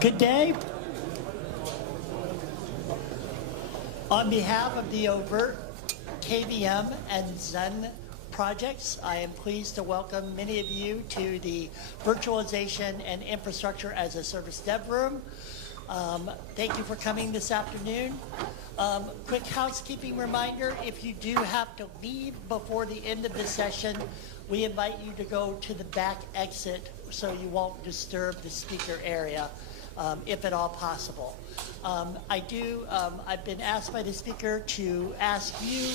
Good day. On behalf of the OVERT, KVM, and Zen projects, I am pleased to welcome many of you to the Virtualization and Infrastructure as a Service Dev Room. Thank you for coming this afternoon. Quick housekeeping reminder, if you do have to leave before the end of the session, we invite you to go to the back exit so you won't disturb the speaker area, if at all possible. I've been asked by the speaker to ask you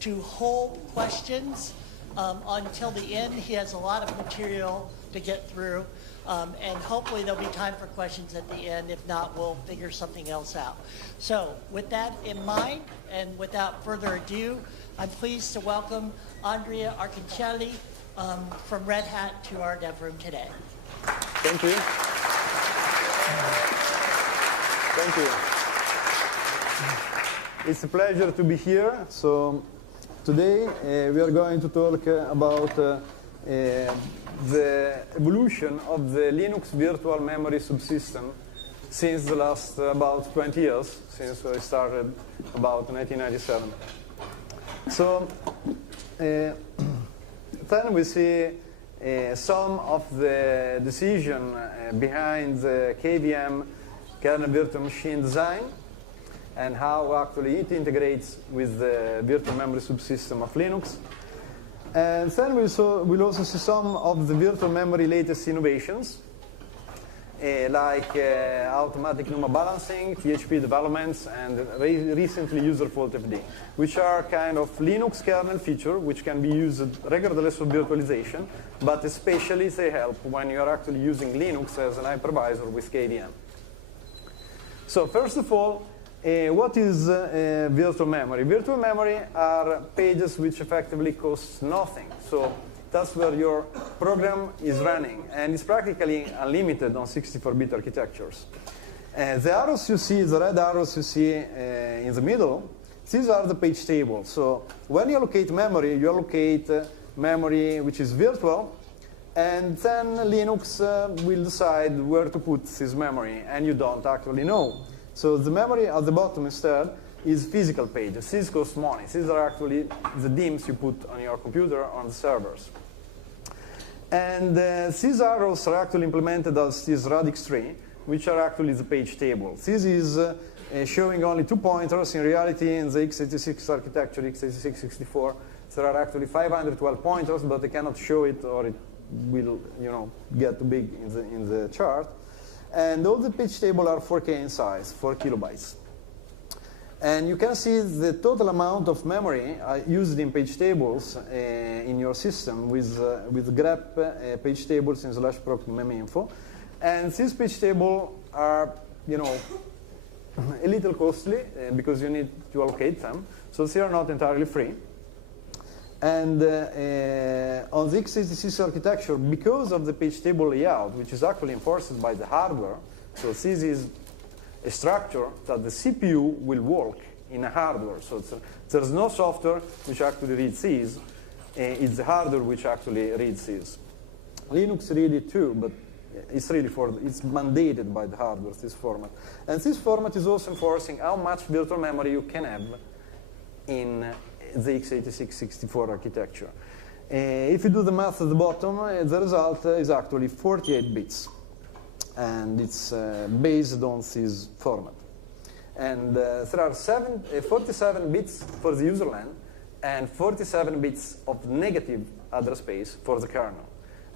to hold questions until the end. He has a lot of material to get through, and hopefully there'll be time for questions at the end. If not, we'll figure something else out. So with that in mind, and without further ado, I'm pleased to welcome Andrea Arcancelli from Red Hat to our dev room today. Thank you. Thank you. It's a pleasure to be here. So today we are going to talk about the evolution of the Linux virtual memory subsystem since the last about 20 years, since I started about 1997. So then we see some of the decision behind the KVM kernel virtual machine design and how actually it integrates with the virtual memory subsystem of Linux. And then we'll also see some of the virtual memory latest innovations, like automatic NUMA balancing, THP developments, and recently user fault FD, which are kind of Linux kernel feature which can be used regardless of virtualization, but especially they help when you are actually using Linux as an hypervisor with KVM. So first of all, what is virtual memory? Virtual memory are pages which effectively cost nothing. So that's where your program is running, and it's practically unlimited on 64-bit architectures. The arrows you see, the red arrows you see in the middle, these are the page tables. So when you allocate memory, you allocate memory which is virtual, and then Linux will decide where to put this memory, and you don't actually know. So the memory at the bottom instead is physical pages. These cost money. These are actually the DIMMs you put on your computer on the servers. And these arrows are actually implemented as this radix tree, which are actually the page table. This is showing only 2 pointers. In reality, in the x86 architecture, x86-64, there are actually 512 pointers, but they cannot show it, or it will, get too big in the chart. And all the page table are 4K in size, 4 kilobytes. And you can see the total amount of memory used in page tables in your system with grep page tables in /proc Memory.mp4. And these page tables are, a little costly because you need to allocate them. So they are not entirely free. And on the x86 architecture, because of the page table layout, which is actually enforced by the hardware, so this is a structure that the CPU will work in a hardware. So there's no software which actually reads these. It's the hardware which actually reads these. Linux reads it too, but it's mandated by the hardware, this format. And this format is also enforcing how much virtual memory you can have in the x86-64 architecture. If you do the math at the bottom, the result is actually 48 bits. And it's based on this format. And there are 47 bits for the userland and 47 bits of negative address space for the kernel.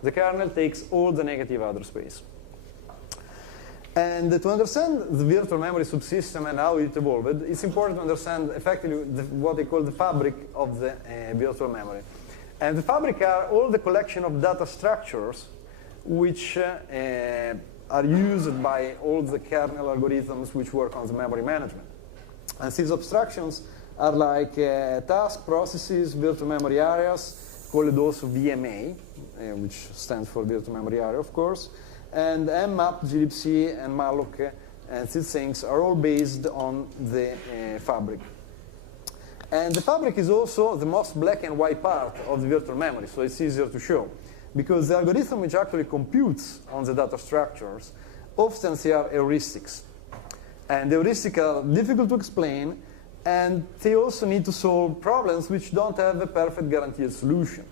The kernel takes all the negative address space. And to understand the virtual memory subsystem and how it evolved, it's important to understand effectively what they call the fabric of the virtual memory. And the fabric are all the collection of data structures which are used by all the kernel algorithms which work on the memory management. And these abstractions are like task processes, virtual memory areas, called also VMA, which stands for virtual memory area, of course, and mmap, glibc, and malloc, and these things are all based on the fabric. And the fabric is also the most black and white part of the virtual memory, so it's easier to show. Because the algorithm which actually computes on the data structures often they are heuristics. And the heuristics are difficult to explain, and they also need to solve problems which don't have a perfect guaranteed solution.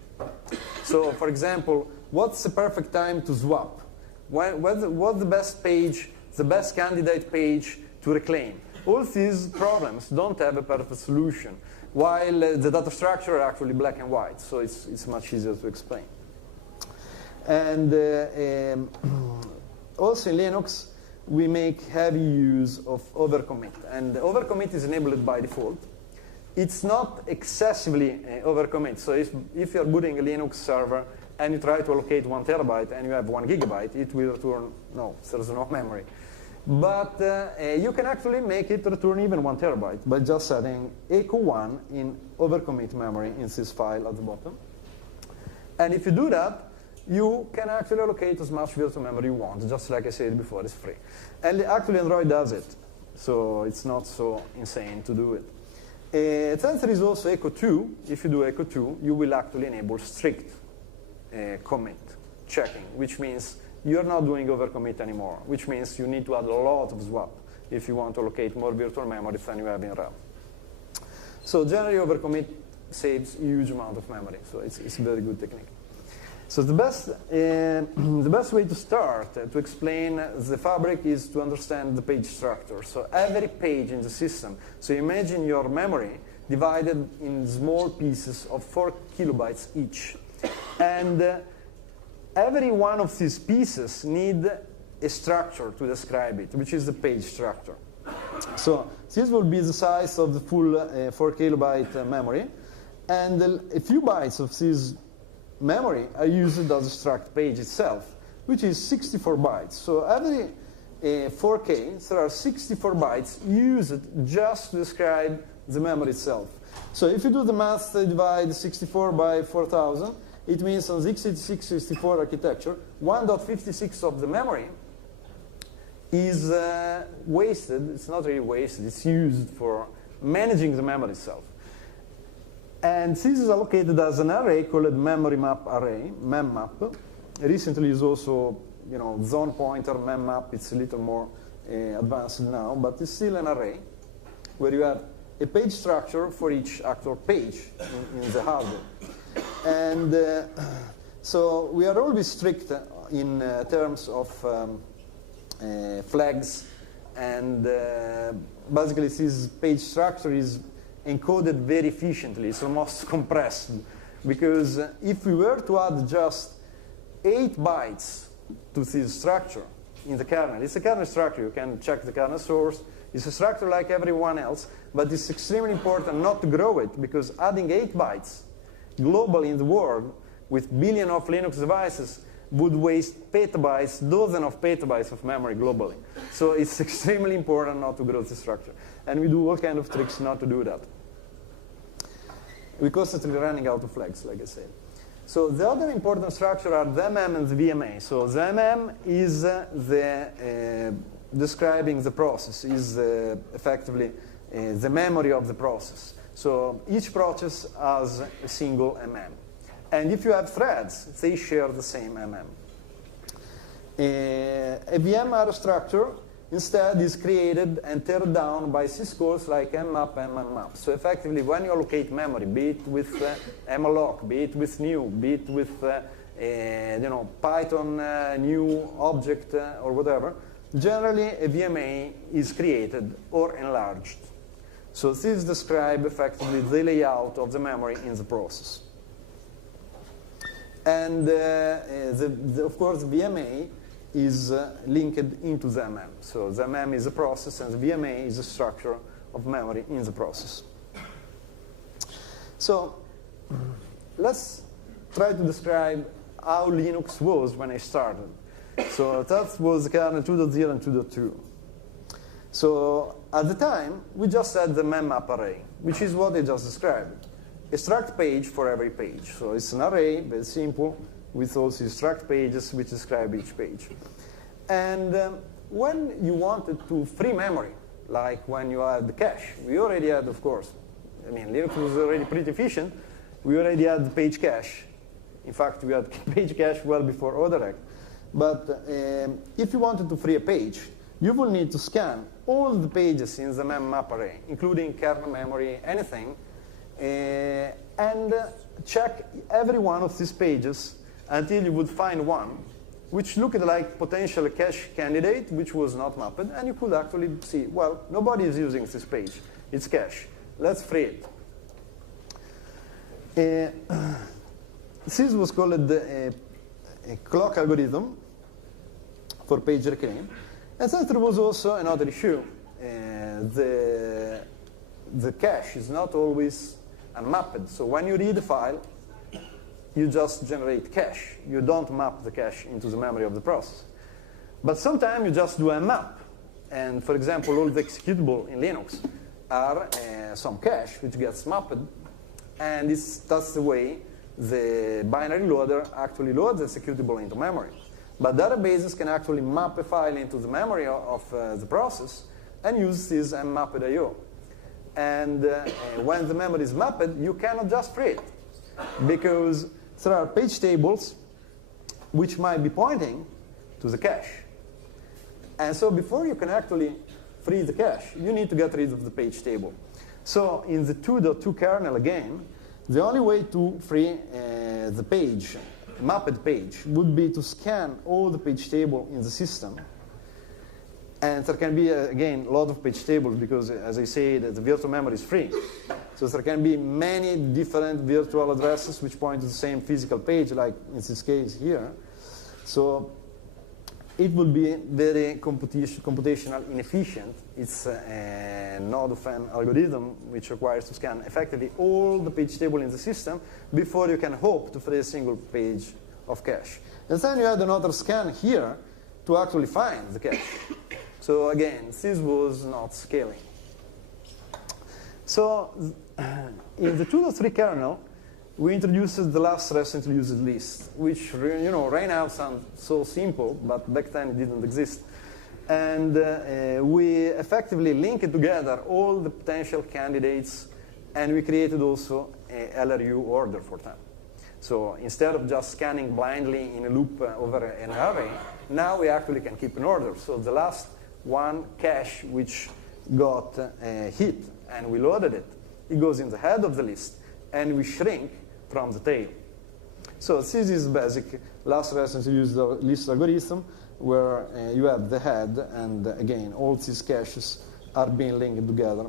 So, for example, what's the perfect time to swap? What's the best page, the best candidate page to reclaim? All these problems don't have a perfect solution, while the data structure are actually black and white, so it's much easier to explain. And also in Linux, we make heavy use of overcommit. And overcommit is enabled by default. It's not excessively overcommit. So if you're booting a Linux server and you try to allocate 1 terabyte and you have 1 gigabyte, it will return, no, there's no memory. But you can actually make it return even 1 terabyte by just setting echo 1 in overcommit memory in this file at the bottom. And if you do that, you can actually allocate as much virtual memory you want, just like I said before, it's free. And actually Android does it, so it's not so insane to do it. Then there is also echo 2. If you do echo 2, you will actually enable strict commit checking, which means you're not doing overcommit anymore, which means you need to add a lot of swap if you want to allocate more virtual memory than you have in RAM. So generally overcommit saves a huge amount of memory, so it's a very good technique. So the best way to start to explain the fabric is to understand the page structure. So every page in the system, so imagine your memory divided in small pieces of 4 kilobytes each. And every one of these pieces need a structure to describe it, which is the page structure. So this will be the size of the full 4 kilobyte memory. And a few bytes of this memory are used as a struct page itself, which is 64 bytes. So every 4K, there are 64 bytes used just to describe the memory itself. So if you do the math, divide 64 by 4,000, it means on the x86-64 architecture, 1.56 of the memory is wasted. It's not really wasted. It's used for managing the memory itself. And this is allocated as an array called memory map array, memmap. Recently is also, zone pointer memmap. It's a little more advanced now, but it's still an array where you have a page structure for each actual page in the hardware. And so we are always strict in terms of flags, and basically this page structure is encoded very efficiently. It's almost compressed, because if we were to add just 8 bytes to this structure in the kernel, it's a kernel structure, you can check the kernel source, it's a structure like everyone else, but it's extremely important not to grow it, because adding 8 bytes globally in the world with billions of Linux devices would waste petabytes, dozens of petabytes of memory globally. So it's extremely important not to grow the structure. And we do all kinds of tricks not to do that. We're constantly running out of flags, like I said. So the other important structure are the MM and the VMA. So the MM is describing the process, is effectively the memory of the process. So each process has a single MM. And if you have threads, they share the same MM. A VMware structure instead is created and teared down by syscalls like mmap and mmap. So effectively, when you allocate memory, be it with malloc, be it with new, be it with Python new object or whatever, generally a VMA is created or enlarged. So this describes effectively the layout of the memory in the process. And of course, VMA is linked into the MM. So the MM is a process, and the VMA is a structure of memory in the process. So let's try to describe how Linux was when I started. So that was kernel 2.0 and 2.2. So at the time, we just had the memmap array, which is what I just described. A struct page for every page. So it's an array, very simple, with also struct pages which describe each page. And when you wanted to free memory, like when you had the cache, we already had, of course, Linux was already pretty efficient. We already had the page cache. In fact, we had page cache well before ODirect. But if you wanted to free a page, you will need to scan all the pages in the map array, including kernel memory, anything, and check every one of these pages until you would find one which looked like potential cache candidate, which was not mapped, and you could actually see, well, nobody is using this page. It's cache. Let's free it. This was called a clock algorithm for page reclaim. And then there was also another issue. The cache is not always unmapped. So when you read a file, you just generate cache. You don't map the cache into the memory of the process. But sometimes you just do a map. And for example, all the executable in Linux are some cache which gets mapped. And that's the way the binary loader actually loads the executable into memory. But databases can actually map a file into the memory of the process and use this mapped I/O. And when the memory is mapped, you cannot just free it, because there are page tables which might be pointing to the cache. And so before you can actually free the cache, you need to get rid of the page table. So in the 2.2 kernel again, the only way to free the page, mapped page, would be to scan all the page table in the system. And there can be, again, a lot of page tables because, as I said, the virtual memory is free. So there can be many different virtual addresses which point to the same physical page, like in this case here. So it will be very computational inefficient. It's a node of an algorithm which requires to scan effectively all the page table in the system before you can hope to free a single page of cache. And then you add another scan here to actually find the cache. So again, this was not scaling. So in the 2.3 kernel, we introduced the last recently used list, which right now sounds so simple, but back then it didn't exist. And we effectively linked together all the potential candidates, and we created also a LRU order for them. So instead of just scanning blindly in a loop over an array, now we actually can keep an order. So the last one cache which got hit and we loaded it, it goes in the head of the list, and we shrink from the tail. So this is basic last recently used list algorithm where you have the head, and again, all these caches are being linked together.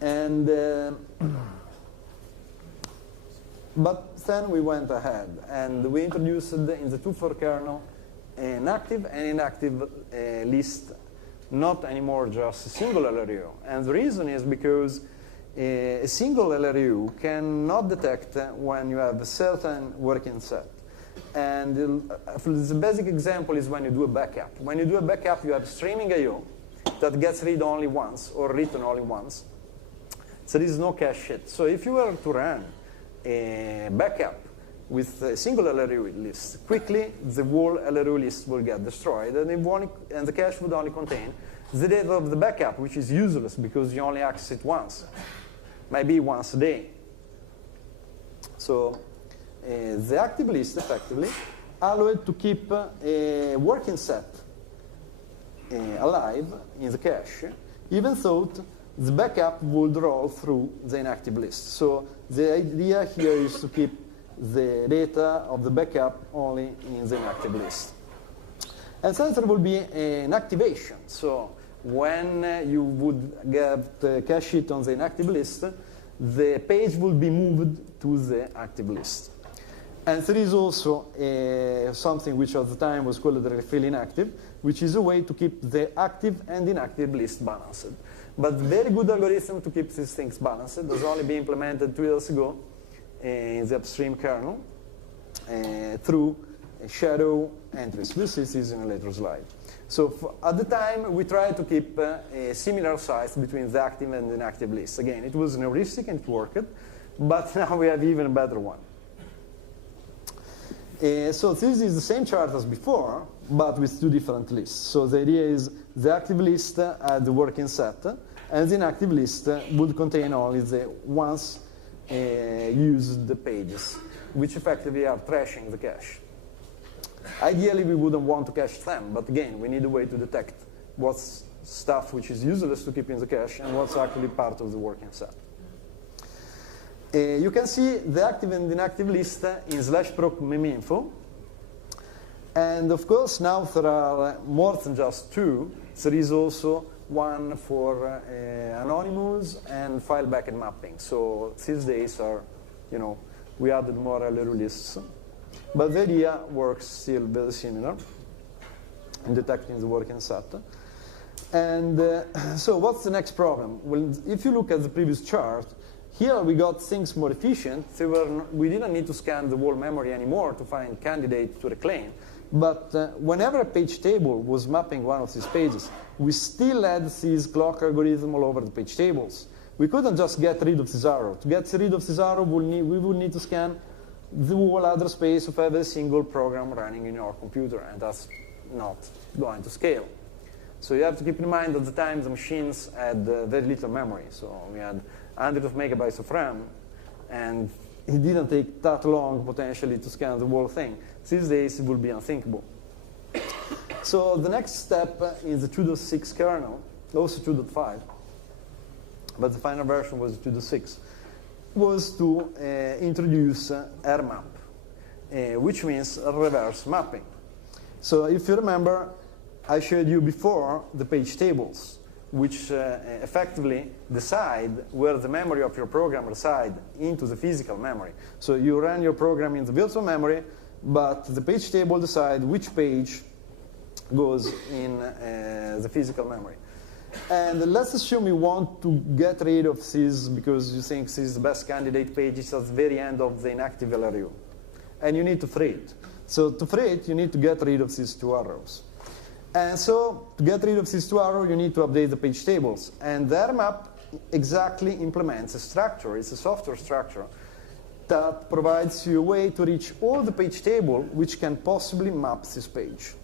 And but then we went ahead and we introduced in the 2.4 kernel an active and inactive list, not anymore just a single LRU. And the reason is because a single LRU cannot detect when you have a certain working set. And the basic example is when you do a backup. When you do a backup, you have streaming I/O that gets read only once or written only once. So there is no cache hit. So if you were to run a backup with a single LRU list, quickly the whole LRU list will get destroyed, and the cache would only contain the data of the backup, which is useless because you only access it once, maybe once a day. So the active list effectively allowed to keep a working set alive in the cache, even though the backup would roll through the inactive list. So the idea here is to keep the data of the backup only in the inactive list. And then there will be an activation. So when you would get the cache hit on the inactive list, the page will be moved to the active list. And there is also something which at the time was called the refill inactive, which is a way to keep the active and inactive list balanced. But very good algorithm to keep these things balanced has only been implemented 2 years ago in the upstream kernel through shadow entries. This is in a later slide. So at the time, we tried to keep a similar size between the active and the inactive lists. Again, it was an heuristic and it worked, but now we have even a better one. So this is the same chart as before, but with 2 different lists. So the idea is the active list had the working set, and the inactive list would contain only the once used pages, which effectively are trashing the cache. Ideally, we wouldn't want to cache them, but again, we need a way to detect what's stuff which is useless to keep in the cache and what's actually part of the working set. You can see the active and inactive list in /proc mem.info. And of course, now there are more than just two. There is also one for anonymous and file bucket mapping. So these days are, we added more LRU lists. But the idea works still very similar in detecting the working set. And so what's the next problem? Well, if you look at the previous chart, here we got things more efficient. We didn't need to scan the whole memory anymore to find candidates to reclaim. But whenever a page table was mapping one of these pages, we still had this clock algorithm all over the page tables. We couldn't just get rid of this arrow. To get rid of this arrow, we would need to scan the whole address space of every single program running in your computer, and that's not going to scale. So you have to keep in mind at the time the machines had very little memory. So we had hundreds of megabytes of RAM, and it didn't take that long, potentially, to scan the whole thing. These days, it will be unthinkable. So the next step in the 2.6 kernel, also 2.5, but the final version was 2.6, was to introduce RMAP, which means reverse mapping. So if you remember, I showed you before the page tables, which effectively decide where the memory of your program resides into the physical memory. So you run your program in the virtual memory, but the page table decides which page goes in the physical memory. And let's assume you want to get rid of this because you think this is the best candidate page. It's at the very end of the inactive LRU. And you need to free it. So to free it, you need to get rid of these two arrows. And so to get rid of these two arrows, you need to update the page tables. And the RMAP exactly implements a structure. It's a software structure that provides you a way to reach all the page table which can possibly map this page.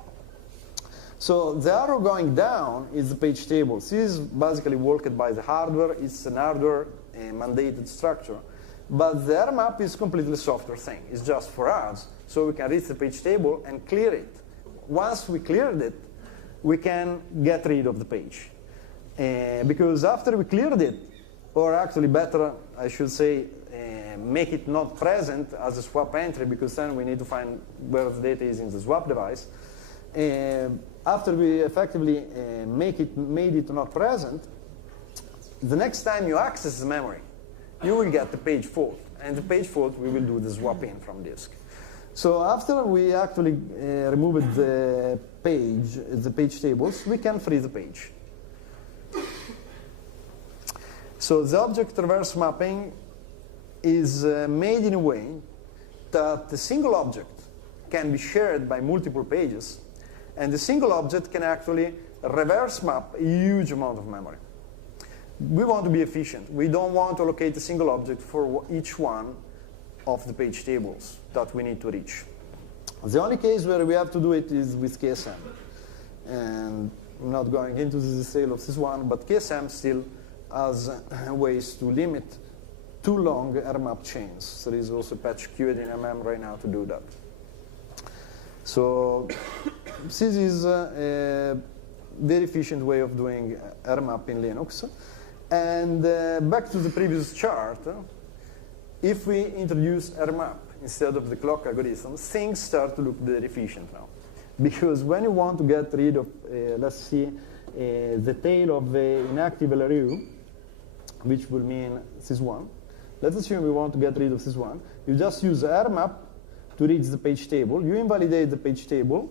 So the arrow going down is the page table. This is basically worked by the hardware. It's an hardware mandated structure. But the RMAP is completely a software thing. It's just for us. So we can reach the page table and clear it. Once we cleared it, we can get rid of the page. Because after we cleared it, or actually better, I should say, make it not present as a swap entry, because then we need to find where the data is in the swap device. After we effectively made it not present, the next time you access the memory, you will get the page fault. And the page fault, we will do the swap in from disk. So after we actually removed the page tables, we can free the page. So the object reverse mapping is made in a way that the single object can be shared by multiple pages, and the single object can actually reverse map a huge amount of memory. We want to be efficient. We don't want to allocate a single object for each one of the page tables that we need to reach. The only case where we have to do it is with KSM. And I'm not going into the detail of this one, but KSM still has ways to limit too long RMAP chains. There is also patch queued in MM right now to do that. So this is a very efficient way of doing RMAP in Linux. And back to the previous chart, if we introduce RMAP instead of the clock algorithm, things start to look very efficient now. Because when you want to get rid of, let's see, the tail of the inactive LRU, which will mean this one, let's assume we want to get rid of this one, you just use RMAP to reach the page table, you invalidate the page table,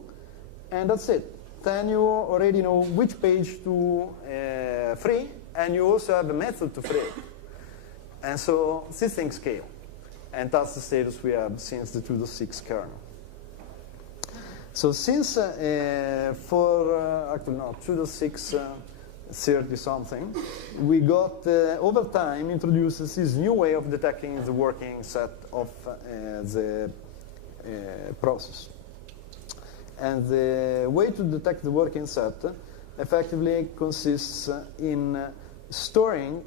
and that's it. Then you already know which page to free, and you also have a method to free it. And so these things scale. And that's the status we have since the 2.6 kernel. So since actually no, 2.6 30-something, we got, over time, introduced this new way of detecting the working set of the process. And the way to detect the working set effectively consists in storing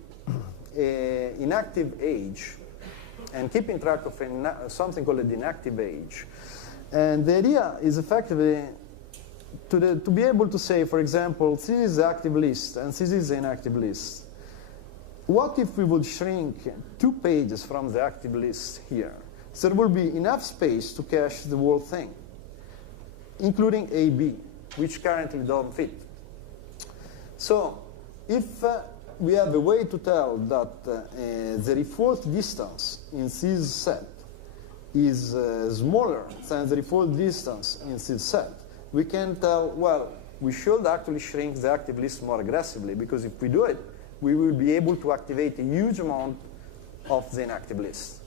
inactive age and keeping track of something called an inactive age And the idea is effectively to be able to say, for example, this is the active list and this is the inactive list. What if we would shrink 2 pages from the active list here? So there will be enough space to cache the whole thing, including A, B, which currently don't fit. So if we have a way to tell that the default distance in this set is smaller than the default distance in this set, we can tell, well, we should actually shrink the active list more aggressively, because if we do it, we will be able to activate a huge amount of the inactive list.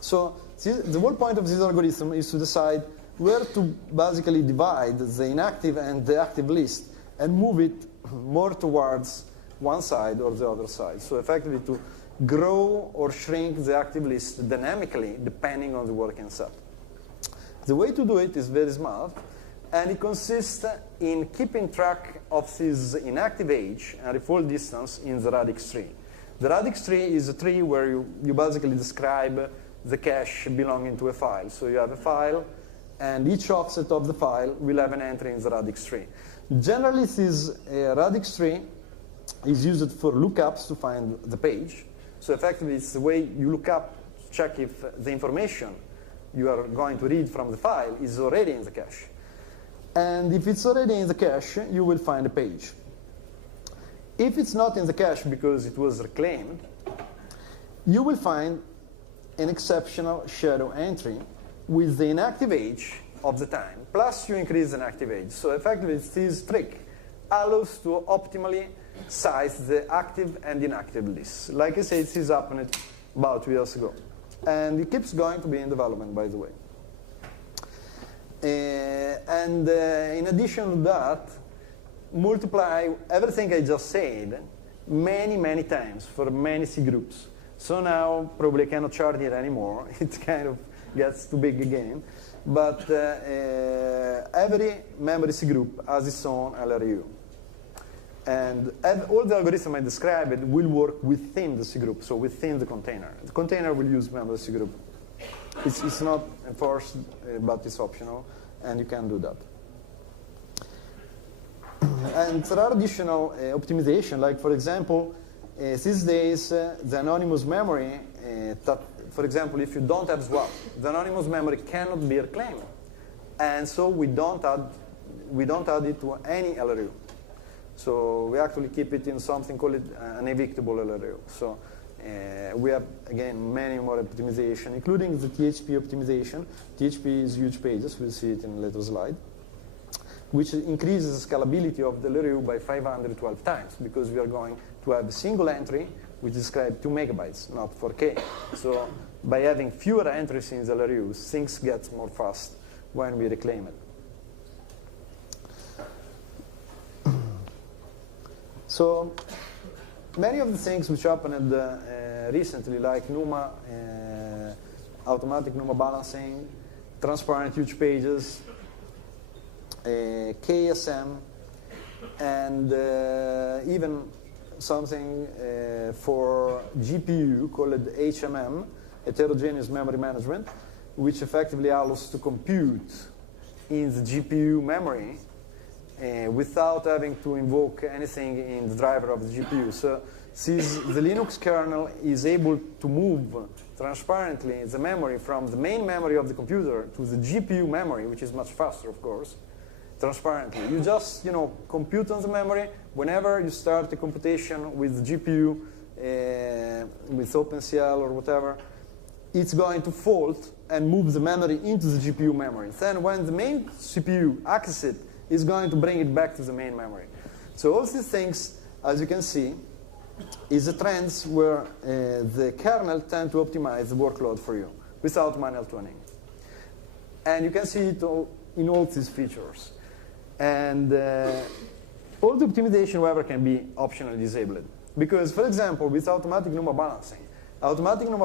So the whole point of this algorithm is to decide where to basically divide the inactive and the active list and move it more towards one side or the other side. So effectively to grow or shrink the active list dynamically depending on the working set. The way to do it is very smart, and it consists in keeping track of this inactive age and default distance in the radix tree. The radix tree is a tree where you basically describe the cache belonging to a file. So you have a file, and each offset of the file will have an entry in the radix tree. Generally, this radix tree is used for lookups to find the page. So effectively, it's the way you look up to check if the information you are going to read from the file is already in the cache. And if it's already in the cache, you will find a page. If it's not in the cache because it was reclaimed, you will find an exceptional shadow entry with the inactive age of the time, plus you increase the inactive age. So effectively, this trick allows to optimally size the active and inactive lists. Like I said, this happened about 2 years ago. And it keeps going to be in development, by the way. In addition to that, multiply everything I just said many, many times for many C groups. So now, probably I cannot chart it anymore. It kind of gets too big again. But every memory C group has its own LRU. And all the algorithm I described will work within the C group, so within the container. The container will use memory C group. It's not enforced, but it's optional, and you can do that. And there are additional optimization, like for example, these days the anonymous memory, for example, if you don't have swap, the anonymous memory cannot be reclaimed, and so we don't add it to any LRU. So we actually keep it in something called an evictable LRU. So we have, again, many more optimization, including the THP optimization. THP is huge pages. We'll see it in a later slide, which increases the scalability of the LRU by 512 times, because we are going to have a single entry which describes 2 megabytes, not 4K. So by having fewer entries in the LRU, things get more fast when we reclaim it. So many of the things which happened recently, like NUMA, automatic NUMA balancing, transparent huge pages, KSM, and even something for GPU called HMM, heterogeneous memory management, which effectively allows to compute in the GPU memory without having to invoke anything in the driver of the GPU. So since the Linux kernel is able to move transparently the memory from the main memory of the computer to the GPU memory, which is much faster, of course, transparently. You just compute on the memory. Whenever you start a computation with the GPU, with OpenCL or whatever, it's going to fault and move the memory into the GPU memory. Then when the main CPU accesses it, is going to bring it back to the main memory. So all these things, as you can see, is the trends where the kernel tend to optimize the workload for you without manual tuning. And you can see it in all these features. And all the optimization, however, can be optionally disabled. Because, for example, with automatic NUMA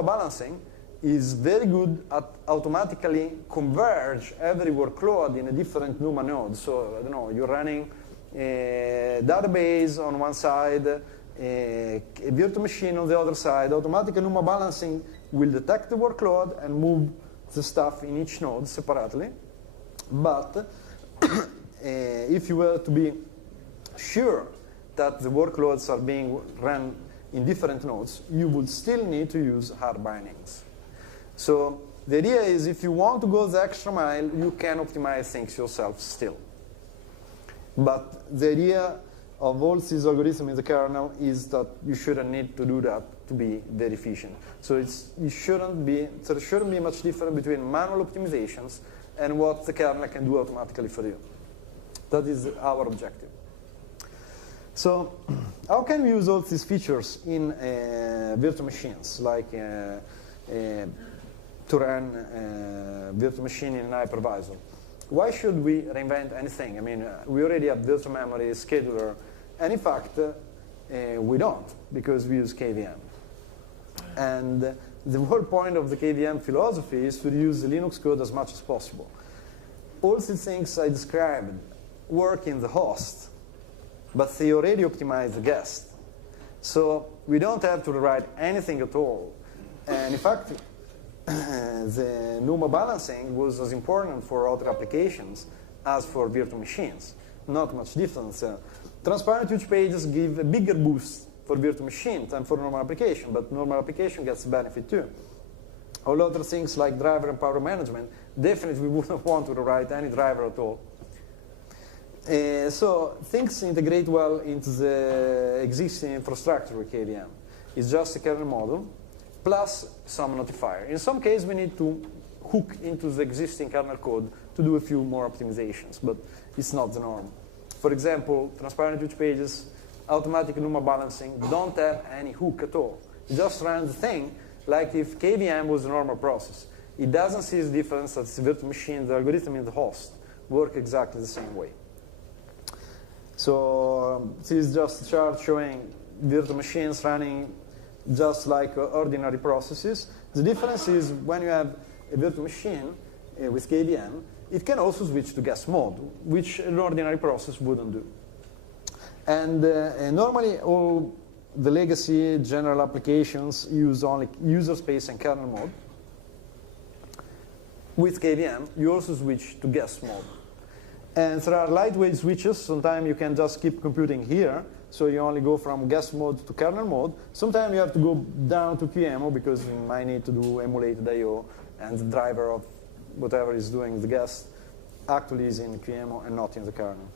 balancing is very good at automatically converge every workload in a different NUMA node. So, I don't know, you're running a database on one side, a virtual machine on the other side. Automatic NUMA balancing will detect the workload and move the stuff in each node separately. But if you were to be sure that the workloads are being run in different nodes, you would still need to use hard bindings. So the idea is if you want to go the extra mile, you can optimize things yourself still. But the idea of all these algorithms in the kernel is that you shouldn't need to do that to be very efficient. So there shouldn't be much difference between manual optimizations and what the kernel can do automatically for you. That is our objective. So how can we use all these features in virtual machines, like to run virtual machine in an hypervisor? Why should we reinvent anything? I mean, we already have virtual memory, scheduler, and in fact, we don't, because we use KVM. And the whole point of the KVM philosophy is to use the Linux code as much as possible. All the things I described work in the host, but they already optimize the guest. So we don't have to write anything at all. And in fact, the NUMA balancing was as important for other applications as for virtual machines. Not much difference. Transparent huge pages give a bigger boost for virtual machines than for normal application, but normal application gets benefit too. All other things like driver and power management, definitely we wouldn't want to write any driver at all. So things integrate well into the existing infrastructure with KVM. It's just a kernel model plus some notifier. In some cases, we need to hook into the existing kernel code to do a few more optimizations, but it's not the norm. For example, transparent huge pages, automatic NUMA balancing don't have any hook at all. You just run the thing like if KVM was a normal process. It doesn't see the difference that the virtual machine, the algorithm in the host, work exactly the same way. So this is just a chart showing virtual machines running just like ordinary processes. The difference is when you have a virtual machine with KVM, it can also switch to guest mode, which an ordinary process wouldn't do. And normally all the legacy general applications use only user space and kernel mode. With KVM, you also switch to guest mode. And there are lightweight switches. Sometimes you can just keep computing here, so you only go from guest mode to kernel mode. Sometimes you have to go down to QEMU because you might need to do emulated I/O, and the driver of whatever is doing the guest actually is in QEMU and not in the kernel.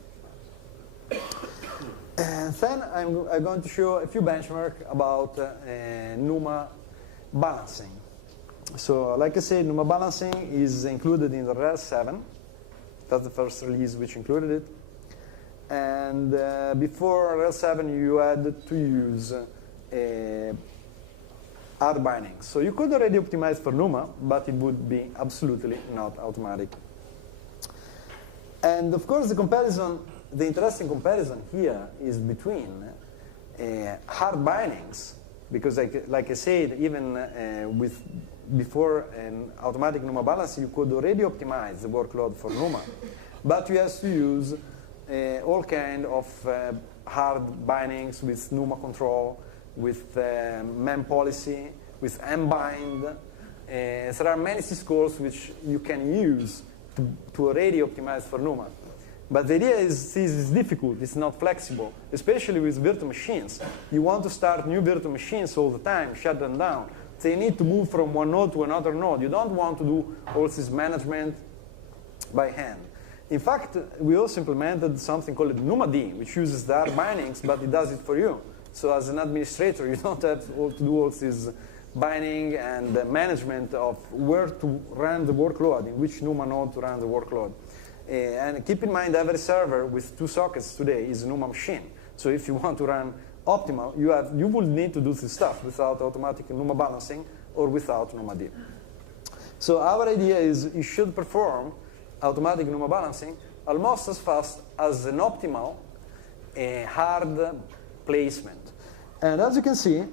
And then I'm going to show a few benchmarks about NUMA balancing. So like I said, NUMA balancing is included in the RHEL 7. That's the first release which included it. And before RHEL 7, you had to use hard bindings. So you could already optimize for NUMA, but it would be absolutely not automatic. And of course, the interesting comparison here is between hard bindings, because like I said, even before an automatic NUMA balance, you could already optimize the workload for NUMA. But you have to use all kind of hard bindings with NUMA control, with mem policy, with mbind. There are many syscalls which you can use to already optimize for NUMA. But the idea is this is difficult, it's not flexible, especially with virtual machines. You want to start new virtual machines all the time, shut them down. They need to move from one node to another node. You don't want to do all this management by hand. In fact, we also implemented something called NUMA-D, which uses the hard bindings, but it does it for you. So as an administrator, you don't have to do all this binding and management of where to run the workload, in which NUMA node to run the workload. And keep in mind, every server with 2 sockets today is a NUMA machine. So if you want to run optimal, you will need to do this stuff without automatic NUMA balancing or without NUMA-D. So our idea is you should perform automatic NUMA balancing almost as fast as an optimal hard placement. And as you can see,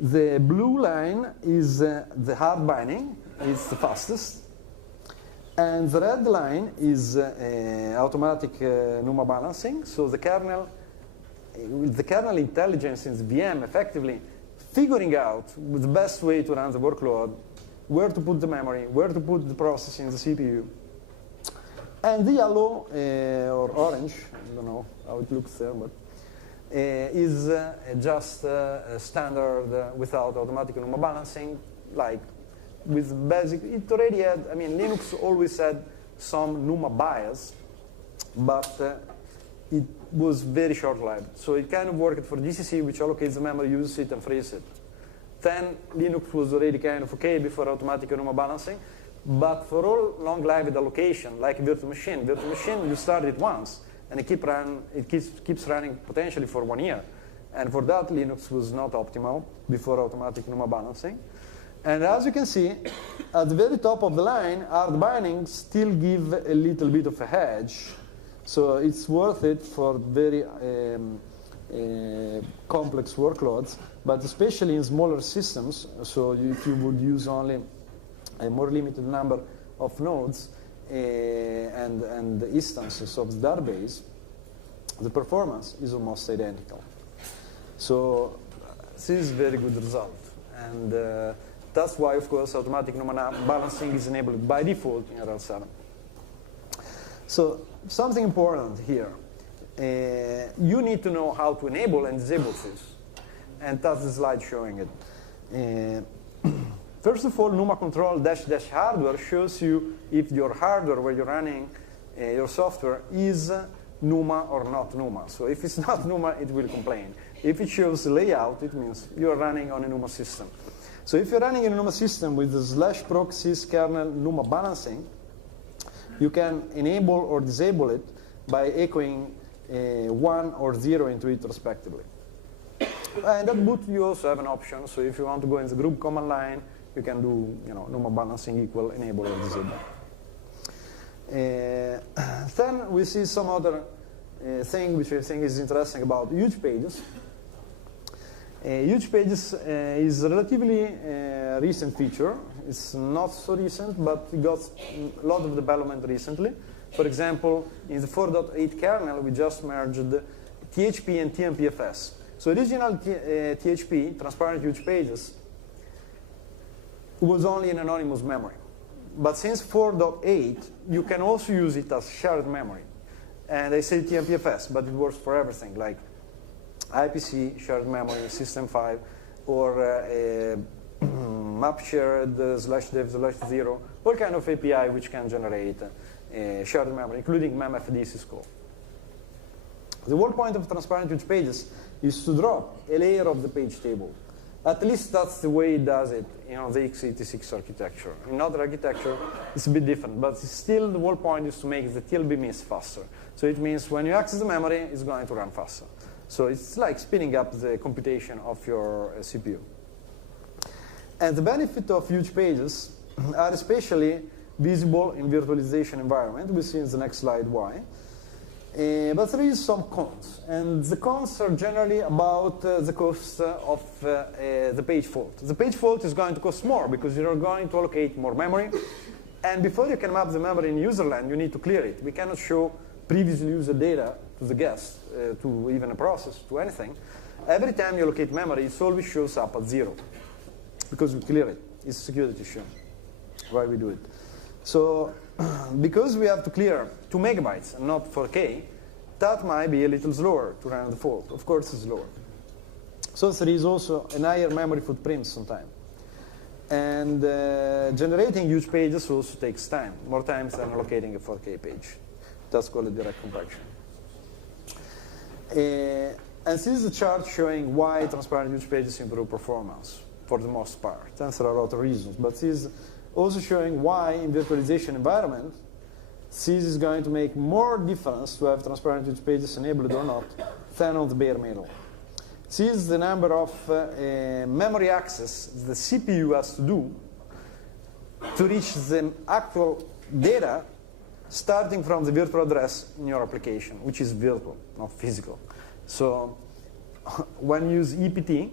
the blue line is the hard binding, it's the fastest. And the red line is automatic NUMA balancing. So the kernel intelligence in the VM effectively figuring out the best way to run the workload where to put the memory, where to put the process in the CPU. And the yellow, or orange, I don't know how it looks there, but is just a standard without automatic NUMA balancing, like with basic, it already had, I mean, Linux always had some NUMA bias, but it was very short-lived. So it kind of worked for GCC, which allocates the memory, uses it, and frees it. Then Linux was already kind of okay before automatic NUMA balancing. But for all long-lived allocation, like virtual machine, you start it once, and it keeps running potentially for 1 year. And for that, Linux was not optimal before automatic NUMA balancing. And as you can see, at the very top of the line, hard bindings still give a little bit of a hedge. So it's worth it for very complex workloads, but especially in smaller systems. So if you would use only a more limited number of nodes and instances of the database, the performance is almost identical. So this is a very good result. And that's why, of course, automatic NUMA balancing is enabled by default in RL7. So something important here. You need to know how to enable and disable this. And that's the slide showing it. First of all, NUMA control -- hardware shows you if your hardware where you're running your software is NUMA or not NUMA. So if it's not NUMA, it will complain. If it shows the layout, it means you're running on a NUMA system. So if you're running in a NUMA system with the /proc syskernel NUMA balancing, you can enable or disable it by echoing 1 or 0 into it respectively. And at boot, you also have an option. So if you want to go in the group command line, you can do NUMA balancing equal enable or disable. Then we see some other thing which I think is interesting about huge pages. Huge pages is a relatively recent feature. It's not so recent, but it got a lot of development recently. For example, in the 4.8 kernel, we just merged THP and TMPFS. So original THP, transparent huge pages, was only an anonymous memory. But since 4.8, you can also use it as shared memory. And I say TMPFS, but it works for everything, like IPC, shared memory, System 5, or map shared /dev/0, all kind of API which can generate shared memory, including memfd syscall. The whole point of transparent huge pages is to drop a layer of the page table. At least that's the way it does it the x86 architecture. In other architecture, it's a bit different, but still the whole point is to make the TLB miss faster. So it means when you access the memory, it's going to run faster. So it's like speeding up the computation of your CPU. And the benefit of huge pages are especially visible in virtualization environment. We'll see in the next slide why. But there is some cons. And the cons are generally about the cost of the page fault. The page fault is going to cost more because you're going to allocate more memory. And before you can map the memory in userland, you need to clear it. We cannot show previously used data to the guest, to even a process, to anything. Every time you allocate memory, it always shows up at 0 because we clear it. It's a security issue why we do it. So because we have to clear 2 megabytes and not 4K, that might be a little slower to run the fault. Of course, it's slower. So there is also a higher memory footprint sometimes. And generating huge pages also takes time, more times than allocating a 4K page. That's called direct compaction. And this is a chart showing why transparent huge pages improve performance, for the most part. And there are other reasons, but this is also showing why in virtualization environment, this is going to make more difference to have transparent huge pages enabled or not than on the bare metal. This is the number of memory access the CPU has to do to reach the actual data starting from the virtual address in your application, which is virtual, not physical. So when you use EPT,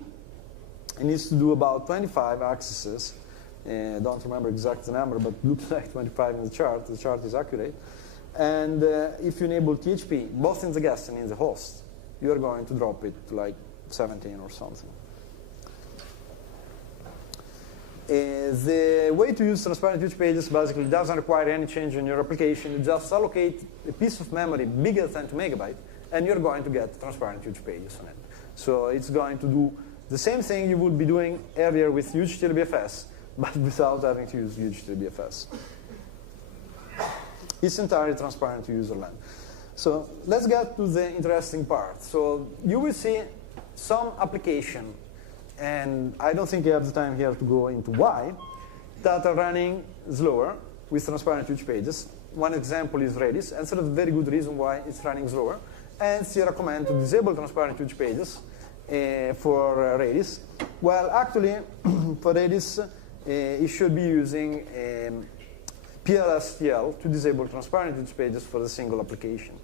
it needs to do about 25 accesses. Don't remember exact the number, but looks like 25 in the chart. The chart is accurate. And if you enable THP, both in the guest and in the host, you are going to drop it to like 17 or something. The way to use transparent huge pages basically doesn't require any change in your application. You just allocate a piece of memory bigger than 2 megabytes, and you're going to get transparent huge pages on it. So it's going to do the same thing you would be doing earlier with huge TLBFS, but without having to use huge TLBFS. It's entirely transparent to user land. So let's get to the interesting part. So you will see some application, and I don't think I have the time here to go into why, that are running slower with transparent huge pages. One example is Redis, and sort of a very good reason why it's running slower. And here I recommend to disable transparent huge pages for Redis. Well, actually, for Redis, you should be using PLSTL to disable transparent huge pages for the single application.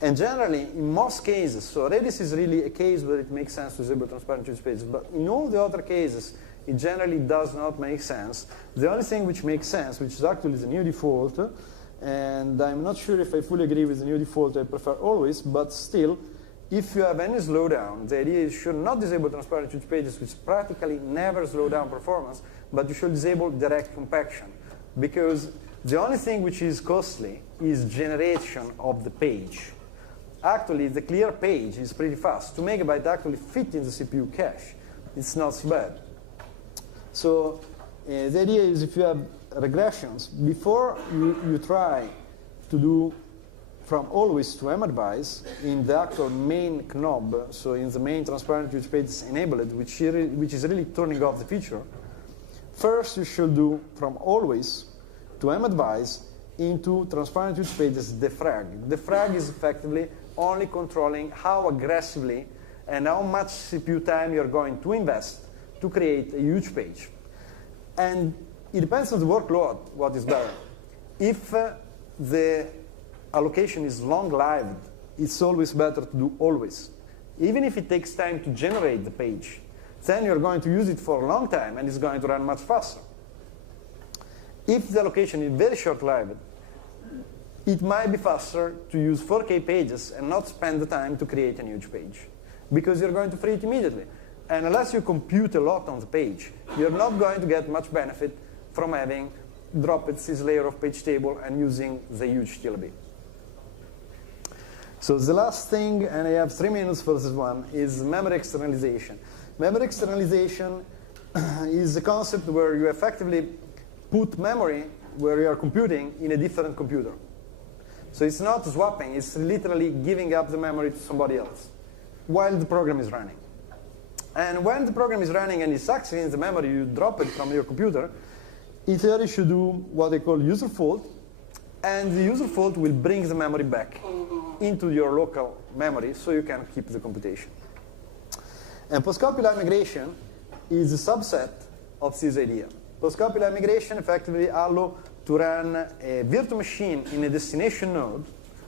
And generally, in most cases, so Redis is really a case where it makes sense to disable transparent huge pages, but in all the other cases, it generally does not make sense. The only thing which makes sense, which is actually the new default, and I'm not sure if I fully agree with the new default, I prefer always, but still, if you have any slowdown, the idea is you should not disable transparent huge pages, which practically never slow down performance, but you should disable direct compaction. Because the only thing which is costly is generation of the page. Actually, the clear page is pretty fast. 2 megabytes actually fit in the CPU cache. It's not so bad. So the idea is if you have regressions, before you try to do from always to M-advise in the actual main knob, so in the main transparent huge pages enabled, which is really turning off the feature, first you should do from always to M-advise into transparent huge pages defrag. Defrag is effectively only controlling how aggressively and how much CPU time you're going to invest to create a huge page. And it depends on the workload, what is better. If the allocation is long-lived, it's always better to do always. Even if it takes time to generate the page, then you're going to use it for a long time and it's going to run much faster. If the allocation is very short-lived, it might be faster to use 4K pages and not spend the time to create a huge page, because you're going to free it immediately. And unless you compute a lot on the page, you're not going to get much benefit from having dropped this layer of page table and using the huge TLB. So the last thing, and I have 3 minutes for this one, is memory externalization. Memory externalization is a concept where you effectively put memory where you are computing in a different computer. So it's not swapping, it's literally giving up the memory to somebody else while the program is running. And when the program is running and it's accessing the memory you drop it from your computer, in theory you should do what they call user fault, and the user fault will bring the memory back into your local memory so you can keep the computation. And post-copy migration is a subset of this idea. Post-copy migration effectively allows to run a virtual machine in a destination node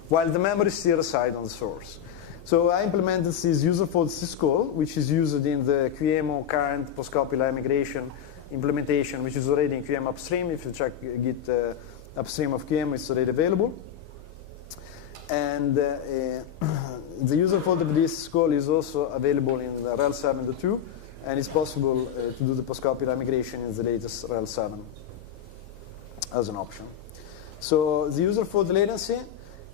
while the memory still resides on the source. So I implemented this user fault syscall, which is used in the QEMU current post-copy migration implementation, which is already in QEMU upstream. If you check Git upstream of QEMU, it's already available. And the user fault of this syscall is also available in the RHEL 7.2, and it's possible to do the post-copy migration in the latest RHEL 7 as an option. So the user fault latency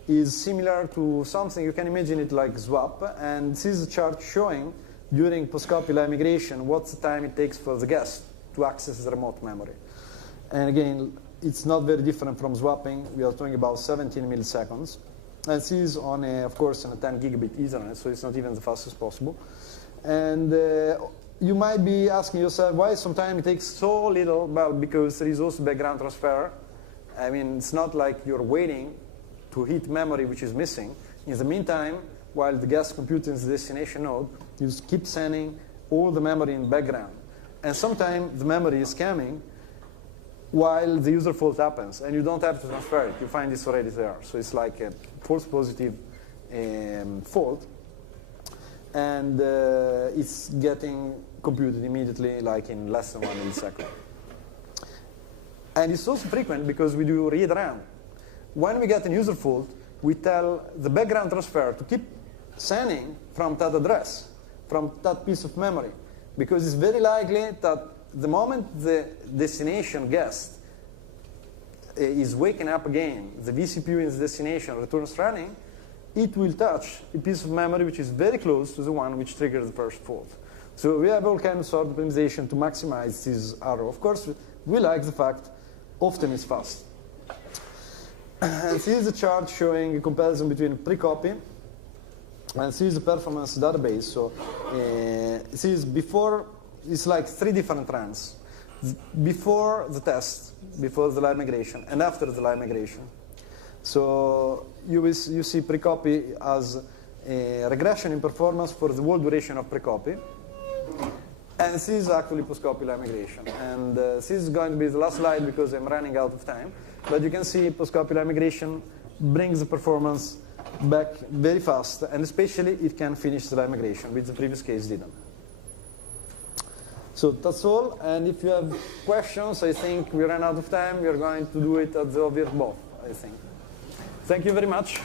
is similar to something, you can imagine it like swap, and this is a chart showing during post-copy migration what's the time it takes for the guest to access the remote memory. And again, it's not very different from swapping. We are talking about 17 milliseconds. And this is on, of course, on a 10 gigabit Ethernet, so it's not even the fastest possible. And you might be asking yourself, why sometimes it takes so little? Well, because there is also background transfer. I mean, it's not like you're waiting to hit memory which is missing. In the meantime, while the guest computing the destination node, you just keep sending all the memory in background. And sometimes the memory is coming while the user fault happens, and you don't have to transfer it. You find it's already there. So it's like a false positive fault. And it's getting computed immediately, like in less than 1 millisecond. And it's also frequent because we do read RAM. When we get a user fault, we tell the background transfer to keep sending from that address, from that piece of memory, because it's very likely that the moment the destination guest is waking up again, the vCPU in the destination returns running, it will touch a piece of memory which is very close to the one which triggers the first fault. So we have all kinds of optimization to maximize this arrow. Of course, we like the fact FOSDEM is fast. And this is a chart showing a comparison between pre-copy and this is the performance database. So this is before, it's like 3 different runs. Before the test, before the live migration, and after the live migration. So you see pre-copy as a regression in performance for the whole duration of pre-copy. And this is actually post-copy live migration. And this is going to be the last slide because I'm running out of time. But you can see post-copy live migration brings the performance back very fast, and especially it can finish the live migration, which the previous case didn't. So that's all, and if you have questions, I think we ran out of time. We are going to do it at the obvious both, I think. Thank you very much.